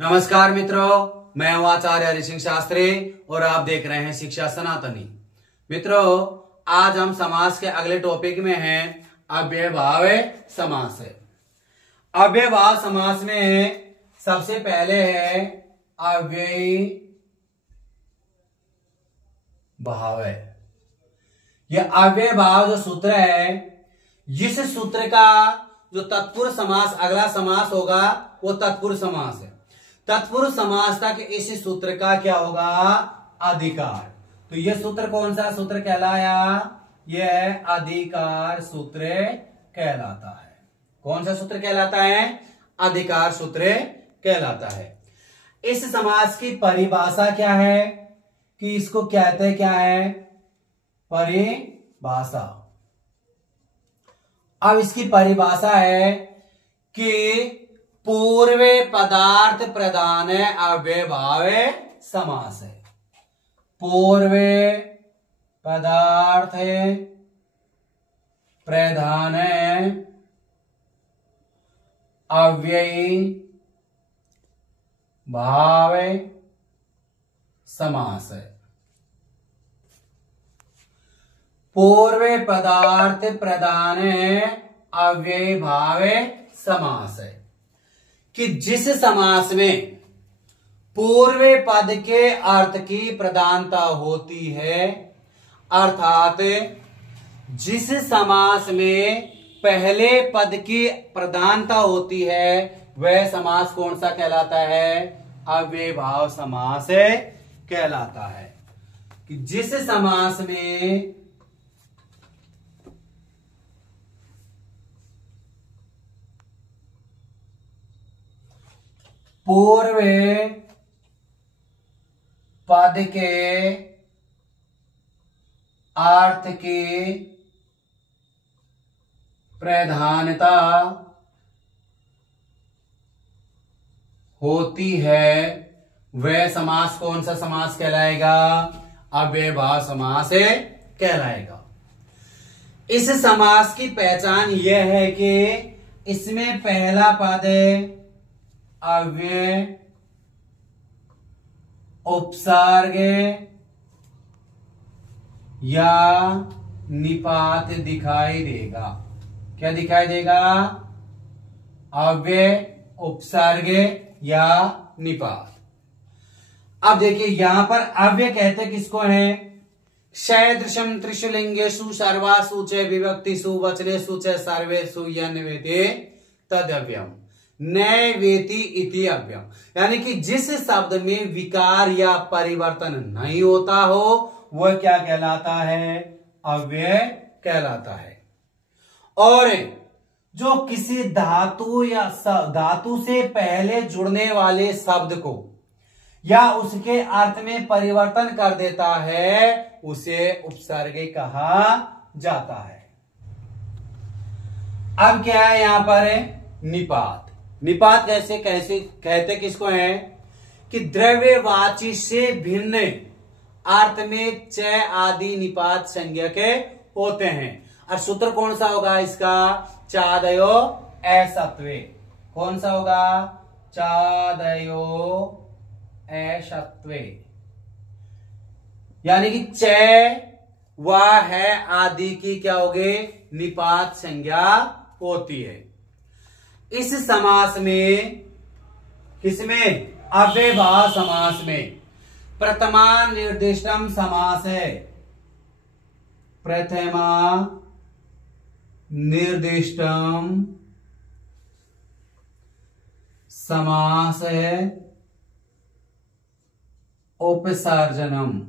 नमस्कार मित्रों, मैं हूं आचार्य हरिसिंह शास्त्री और आप देख रहे हैं शिक्षा सनातनी। मित्रों, आज हम समास के अगले टॉपिक में हैं अव्ययभाव समास। अव्ययभाव समास में सबसे पहले है अव्ययी भाव। यह अव्ययभाव जो सूत्र है, जिस सूत्र का जो तत्पुरुष समास अगला समास होगा वो तत्पुरुष समास है। तत्पुरुष समास तक इस सूत्र का क्या होगा? अधिकार। तो यह सूत्र कौन सा सूत्र कहलाया? यह अधिकार सूत्र कहलाता है। कौन सा सूत्र कहलाता है? अधिकार सूत्र कहलाता है। इस समास की परिभाषा क्या है कि इसको कहते क्या है? परिभाषा। अब इसकी परिभाषा है कि पूर्व पदार्थ प्रधान अव्ययभाव समास है। पूर्व पदार्थ प्रधान अव्ययी भाव समास है। पूर्व पदार्थ प्रधान अव्ययी भाव समास है कि जिस समास में पूर्व पद के अर्थ की प्रधानता होती है, अर्थात जिस समास में पहले पद की प्रधानता होती है वह समास कौन सा कहलाता है? अव्ययभाव समास कहलाता है। कि जिस समास में पूर्व पद के अर्थ की प्रधानता होती है वह समास कौन सा समास कहलाएगा? अव्ययभाव समास कहलाएगा। इस समास की पहचान यह है कि इसमें पहला पद अव्यय उपसर्ग या निपात दिखाई देगा। क्या दिखाई देगा? अव्यय उपसर्ग या निपात। अब देखिए यहां पर अव्यय कहते किसको है? सदृशम त्रिशुलिंगेषु सर्वासु च विभक्तिषु वचनेषु च सर्वेषु यन्वेते तदव्ययम् नए वेति इति अव्ययम्। यानी कि जिस शब्द में विकार या परिवर्तन नहीं होता हो वह क्या कहलाता है? अव्यय कहलाता है। और जो किसी धातु या धातु से पहले जुड़ने वाले शब्द को या उसके अर्थ में परिवर्तन कर देता है उसे उपसर्ग कहा जाता है। अब क्या है यहां पर? निपात। निपात कैसे कैसे कहते किसको है? कि द्रव्यवाची से भिन्न अर्थ में च आदि निपात संज्ञा के होते हैं। और सूत्र कौन सा होगा इसका? चादयो असत्वे। कौन सा होगा? चादयो असत्वे। यानी कि च व है आदि की क्या होगी? निपात संज्ञा होती है। इस समास में, किसमें? अव्ययभाव समास में प्रथमा निर्दिष्टम समास है। प्रथमा निर्दिष्टम समास है उपसर्जनम।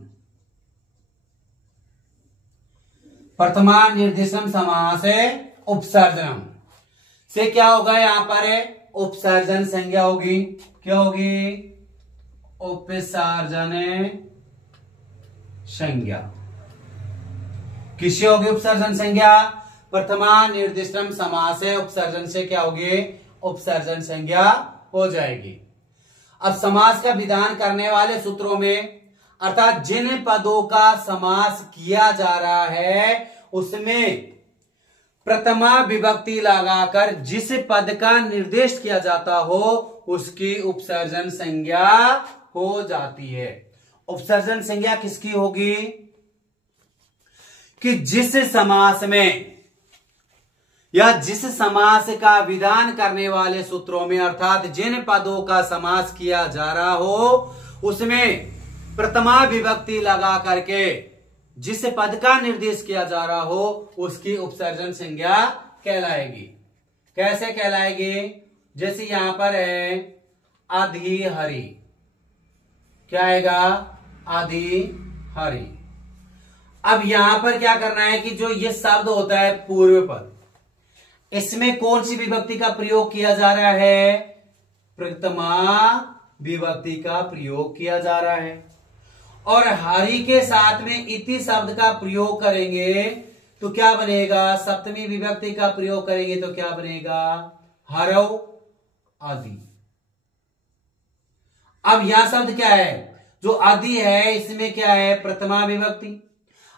प्रथमा निर्दिष्टम समास है उपसर्जनम से क्या होगा? यहां पर उपसर्जन संज्ञा होगी। क्या होगी? उपसर्जन संज्ञा। किससे होगी उपसर्जन संज्ञा? प्रथमा निर्दिष्टम समास है उपसर्जन से क्या होगी? उपसर्जन संज्ञा हो जाएगी। अब समास का विधान करने वाले सूत्रों में, अर्थात जिन पदों का समास किया जा रहा है उसमें प्रथमा विभक्ति लगाकर जिस पद का निर्देश किया जाता हो उसकी उपसर्जन संज्ञा हो जाती है। उपसर्जन संज्ञा किसकी होगी? कि जिस समास में या जिस समास का विधान करने वाले सूत्रों में अर्थात जिन पदों का समास किया जा रहा हो उसमें प्रथमा विभक्ति लगा करके जिस पद का निर्देश किया जा रहा हो उसकी उपसर्जन संज्ञा कहलाएगी। कैसे कहलाएगी? जैसे यहां पर है अधिहरि, क्या आएगा? अधिहरि। अब यहां पर क्या करना है कि जो ये शब्द होता है पूर्व पद, इसमें कौन सी विभक्ति का प्रयोग किया जा रहा है? प्रथमा विभक्ति का प्रयोग किया जा रहा है। और हरि के साथ में इति शब्द का प्रयोग करेंगे तो क्या बनेगा? सप्तमी विभक्ति का प्रयोग करेंगे तो क्या बनेगा? हरौ आदि। अब यह शब्द क्या है? जो आदि है इसमें क्या है? प्रथमा विभक्ति।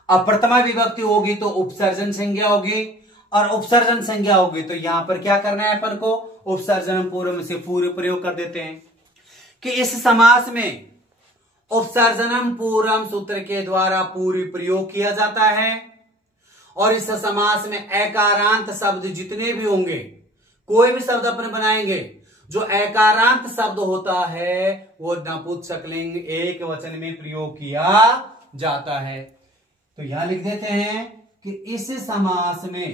अब प्रथमा विभक्ति होगी तो उपसर्जन संज्ञा होगी, और उपसर्जन संज्ञा होगी तो यहां पर क्या करना है अपन को? उपसर्जन पूर्व से पूर्व प्रयोग कर देते हैं कि इस समास में उपसर्जनम पूर्वम सूत्र के द्वारा पूर्व प्रयोग किया जाता है। और इस समास में एकारांत शब्द जितने भी होंगे, कोई भी शब्द अपन बनाएंगे जो एकारांत शब्द होता है वो नपुंसकलिंग एक वचन में प्रयोग किया जाता है। तो यहां लिख देते हैं कि इस समास में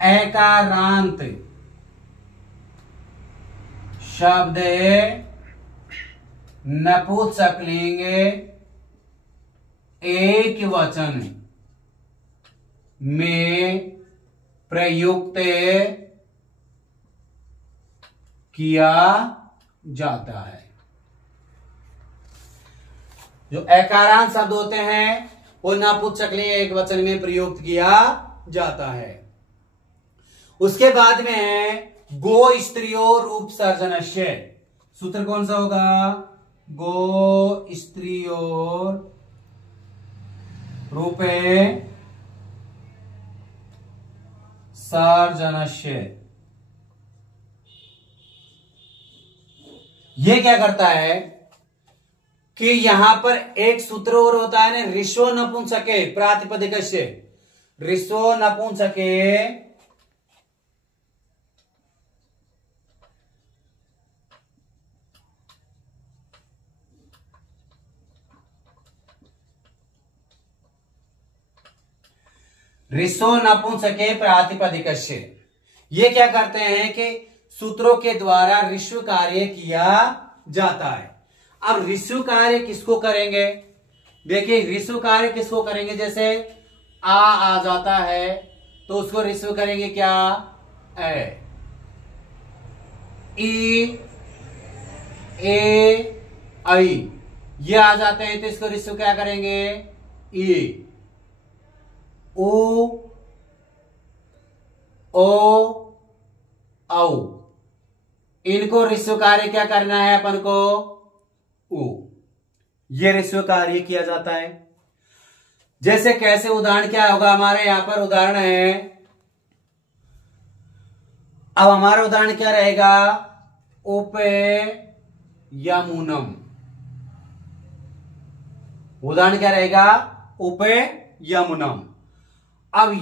एकारांत शब्द नपुंसकलिंग एक वचन में प्रयुक्त किया जाता है। जो एकारांत शब्द होते हैं वो नपुंसकलिंग एक वचन में प्रयुक्त किया जाता है। उसके बाद में है गो स्त्रियोर उपसर्जनस्य। सूत्र कौन सा होगा? गो स्त्रियोर रूपे सर्जनस्य। ये क्या करता है कि यहां पर एक सूत्र और होता है ना, ऋषो नपुंसके प्रातिपदिकस्य। ऋषो नपुंसके ऋषो नपुंसके प्रातिपदिकस्य। ये क्या करते हैं कि सूत्रों के द्वारा ऋष्व कार्य किया जाता है। अब ऋष्व कार्य किसको करेंगे? देखिए ऋष्व कार्य किसको करेंगे? जैसे आ जाता है तो उसको ऋष्व करेंगे क्या? ए, आई। ये आ जाते हैं तो इसको ऋष्व क्या करेंगे? ई। ओ औ। इनको ऋष्व कार्य क्या करना है अपन को? उ। ये ऋष्व कार्य किया जाता है। जैसे कैसे? उदाहरण क्या होगा हमारे यहां पर? उदाहरण है, अब हमारा उदाहरण क्या रहेगा? उपे यमुनम। उदाहरण क्या रहेगा? उपे यमुनम। अब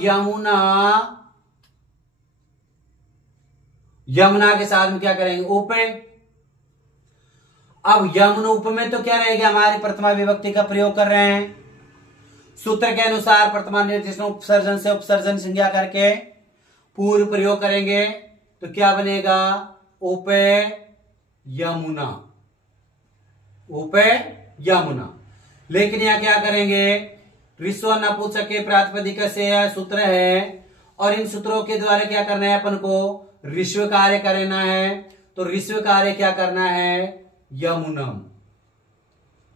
यमुना के साथ में क्या करेंगे? उपे। अब यमुन उप में तो क्या रहेगा? हमारी प्रथमा विभक्ति का प्रयोग कर रहे हैं। सूत्र के अनुसार प्रथमा निर्देश उपसर्जन से उपसर्जन संज्ञा करके पूर्व प्रयोग करेंगे तो क्या बनेगा? उपे यमुना। उपे यमुना। लेकिन यहां क्या करेंगे? ऋष्व नपुंसके प्रातिपदिक से सूत्र है और इन सूत्रों के द्वारा क्या करना है अपन को? ऋष्व कार्य करना है। तो ऋष्व कार्य क्या करना है? यमुनम।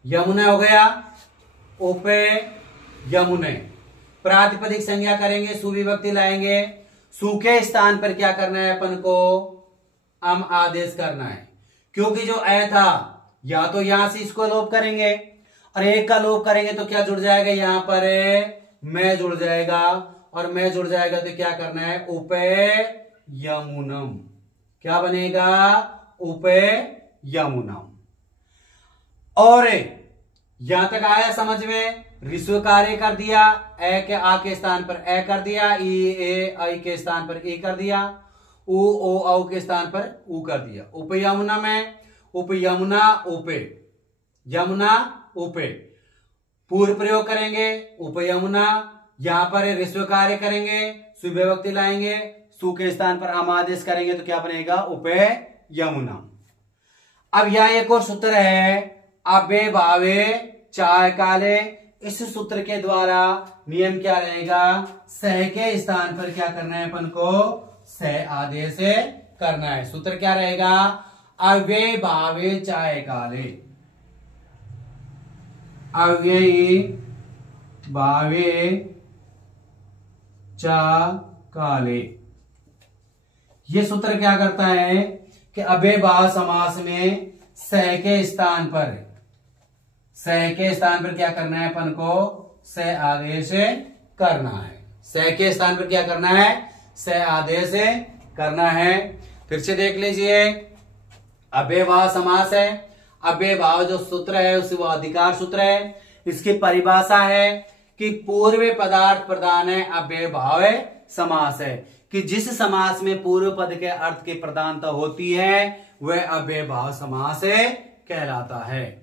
यमुना हो गया। उपे यमुने। प्रातिपदिक संज्ञा करेंगे, सुविभक्ति लाएंगे। सु के स्थान पर क्या करना है अपन को? अम आदेश करना है। क्योंकि जो ए था या तो यहां से इसको लोप करेंगे और एक का लोप करेंगे तो क्या जुड़ जाएगा? यहां पर मैं जुड़ जाएगा और मैं जुड़ जाएगा तो क्या करना है, उपेयमुनम। क्या बनेगा, उपेयमुनम। और यहां तक आया समझ में, ऋस्व कार्य कर दिया, ए के आ के स्थान पर ए कर दिया, ई ए आई के स्थान पर ए कर दिया, उ ओ औ के स्थान पर उ कर दिया। उपयमुना में उपयमुना उपे, यमुना उपे पूर्व प्रयोग करेंगे, उपयमुना। यहां पर ऋस्व कार्य करेंगे, सुविभक्ति लाएंगे, सु के स्थान पर आमादेश करेंगे तो क्या बनेगा, उपेयमुना। अब यहां एक और सूत्र है, अबे भावे चाय काले। इस सूत्र के द्वारा नियम क्या रहेगा, सह के स्थान पर क्या करना है अपन को, सह आदेश से करना है। सूत्र क्या रहेगा, अव्यय भावे चाय काले, अव्ययी भावे चा काले। ये सूत्र क्या करता है कि अव्यय भाव समास में सह के स्थान पर, सह के स्थान पर क्या करना है अपन को, सह आदेश से करना है। सह के स्थान पर क्या करना है, सह आदेश से करना है। फिर से देख लीजिए, अव्यय भाव समास है। अव्यय भाव जो सूत्र है उसे वो अधिकार सूत्र है। इसकी परिभाषा है कि पूर्व पदार्थ प्रधान है, अव्यय भाव समास है। कि जिस समास में पूर्व पद के अर्थ की प्रधानता होती है वह अव्यय भाव समास कहलाता है।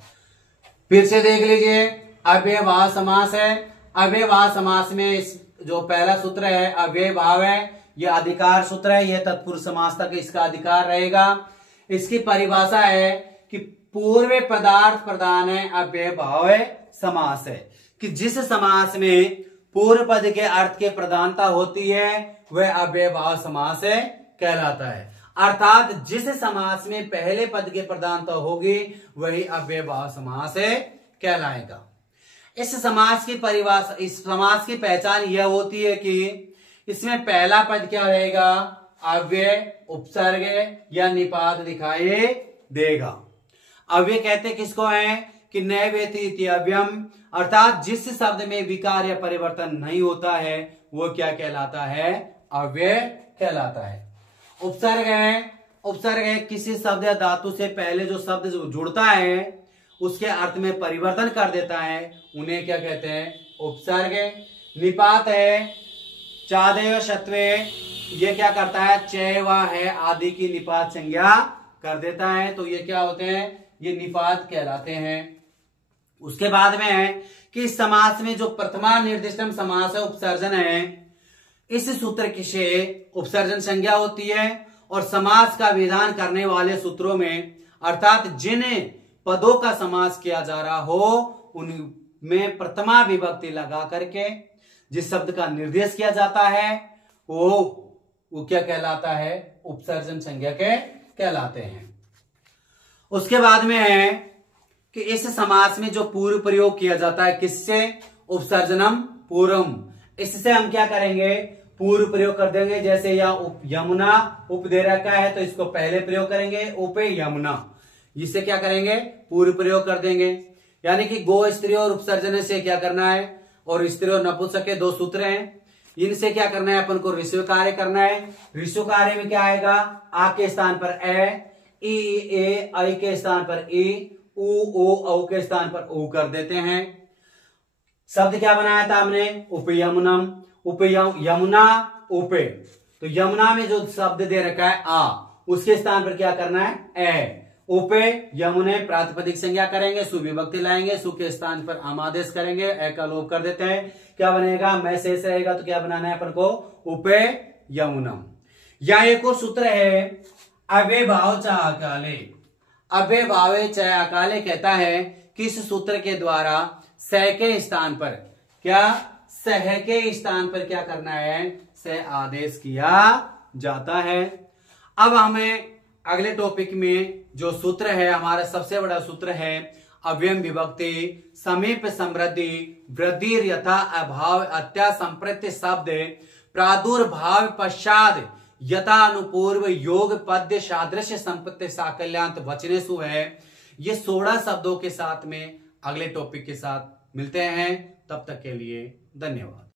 फिर से देख लीजिए, अव्यय भाव समास है। अव्यय भाव समास में जो पहला सूत्र है अव्यय भाव है, यह अधिकार सूत्र है, यह तत्पुरुष समास तक इसका अधिकार रहेगा। इसकी परिभाषा है कि पूर्व पदार्थ प्रधान है, अव्यय भाव समास है। कि जिस समास में पूर्व पद के अर्थ के प्रधानता होती है वह अव्यय भाव समास कहलाता है। अर्थात जिस समास में पहले पद की प्रधानता होगी वही अव्यय भाव समास कहलाएगा। इस समास की परिभाषा, इस समास की पहचान यह होती है कि इसमें पहला पद क्या रहेगा, अव्यय, उपसर्ग या निपात दिखाई देगा। अव्यय कहते किसको है कि नैवेति अव्ययम, अर्थात जिस शब्द में विकार या परिवर्तन नहीं होता है वो क्या कहलाता है, अव्यय कहलाता है। उपसर्ग है, उपसर्ग है किसी शब्द या धातु से पहले जो शब्द जुड़ता है उसके अर्थ में परिवर्तन कर देता है, उन्हें क्या कहते हैं, उपसर्ग। निपात है, चादेव शत्वे, ये क्या करता है, चय व है आदि की निपात संज्ञा कर देता है, तो ये क्या होते हैं, ये निपात कहलाते हैं। उसके बाद में है कि इस समास में जो प्रथमा निर्दिष्टम समास है उपसर्जन है, इस सूत्र की से उपसर्जन संज्ञा होती है। और समास का विधान करने वाले सूत्रों में, अर्थात जिन पदों का समास किया जा रहा हो उनमें प्रथमा विभक्ति लगा करके जिस शब्द का निर्देश किया जाता है वो क्या कहलाता है, उपसर्जन संज्ञा के कहलाते हैं। उसके बाद में है कि इस समास में जो पूर्व प्रयोग किया जाता है किससे, उपसर्जनम पूर्वम, इससे हम क्या करेंगे, पूर्व प्रयोग कर देंगे। जैसे यह यमुना उप दे रखा है तो इसको पहले प्रयोग करेंगे, उपे यमुना, इससे क्या करेंगे, पूर्व प्रयोग कर देंगे। यानी कि गो स्त्री और उपसर्जन से क्या करना है, और स्त्री और नपुंसक के दो सूत्र हैं, इनसे क्या करना है, अपन को ऋस्व कार्य करना है। ऋस्व कार्य में क्या आएगा, आ के स्थान पर ए, ई ए आई के स्थान पर ई, उ ओ औ के स्थान पर उ कर देते हैं। शब्द क्या बनाया था हमने, उपयमुनम, यमुना उपे, तो यमुना में जो शब्द दे रखा है आ, उसके स्थान पर क्या करना है, ए। उपे यमुने प्रातिपदिक संज्ञा करेंगे, सुविभक्ति लाएंगे, सु के स्थान पर आमादेश करेंगे, ए का लोप कर देते हैं, क्या बनेगा, मैं शेष रहेगा तो क्या बनाना है अपन को, उपे यमुनम। या एक और सूत्र है, अव्यय भाव च अकाले। अव्यय भावे च अकाले कहता है कि इस सूत्र के द्वारा सह के स्थान पर क्या, सह के स्थान पर क्या करना है, सह आदेश किया जाता है। अब हमें अगले टॉपिक में जो सूत्र है, हमारा सबसे बड़ा सूत्र है अव्ययम विभक्ति, समीप समृद्धि, वृद्धि यथा अभाव अत्या संप्रत्य शब्द, प्रादुर्भाव पश्चात यथा अनुपूर्व योग पद्य सादृश्य संपत्ति साकल्यांत वचनेषु है। ये 16 शब्दों के साथ में अगले टॉपिक के साथ मिलते हैं, तब तक के लिए धन्यवाद।